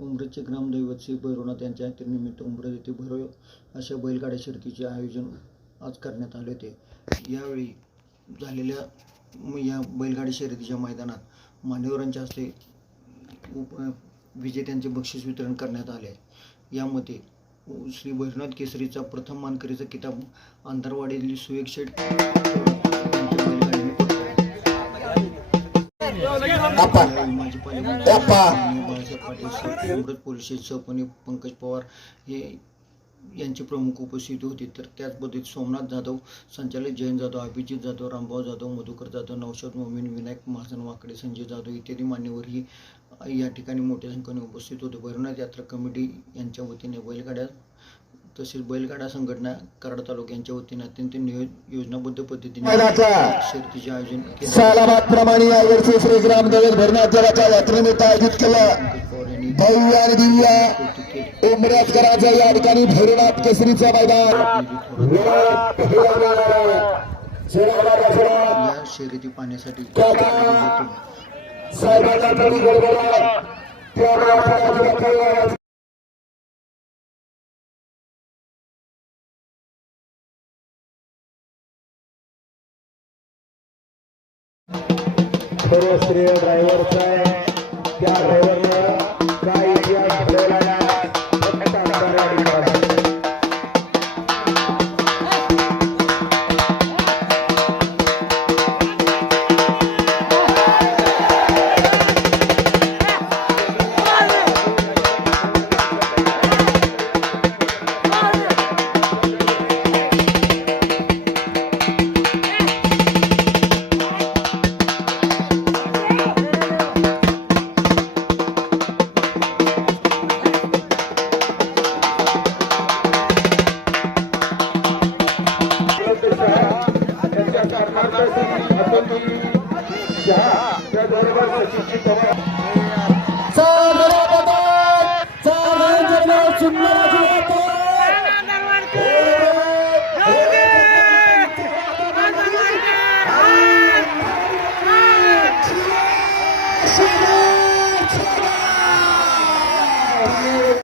उमरेचे ग्रामदैवत श्री भैरवनाथ यांच्या यात्रेनिमित्त उमरेत येथे भव्य अशा बैलगाड्या शर्यतीचे आयोजन आज करण्यात आले होते। यावेळी झालेल्या या बैलगाडी शर्यतीच्या मैदानात मान्यवरांच्या हस्ते विजेत्यांचे बक्षीस वितरण करण्यात आले। यामध्ये श्री भैरवनाथ केसरीचा प्रथम मानकरीचा किताब अंतरवाडीतील सुयोग शेठ माजी बाळासाहेब पाटील उमरत पोलीस सहपणे पंकज पवार हे यांचे प्रमुख उपस्थित होते। तर त्याच पद्धतीत सोमनाथ जाधव, संचालक जयंत जाधव, अभिजित जाधव, रामभाऊ जाधव, मधुकर जाधव, नौशाद मोमीन, विनायक महाजन वाकडे, संजय जाधव इत्यादी मान्यवरही या ठिकाणी मोठ्या संख्येने उपस्थित होते। भैरवनाथ यात्रा कमिटी यांच्या वतीने बैलगाड्या तसेच बैलगाडा संघटना कराड तालुका यांच्या वतीने अत्यंत योजनाबद्ध पद्धतीने शर्यतीचे आयोजन केले। सालाबादप्रमाणे यावर्षी श्री ग्रामदैवत भैरवनाथ देवाच्या यात्रेनिमित्त आयोजित केलं भव्य आणि दिव्य उमरेकरांच्या या ठिकाणी भैरवनाथ केसरीचं मैदान या शर्यती पाहण्यासाठी सर्व श्रेय ड्रायव्हरचा आहे, त्या ड्रायव्हरने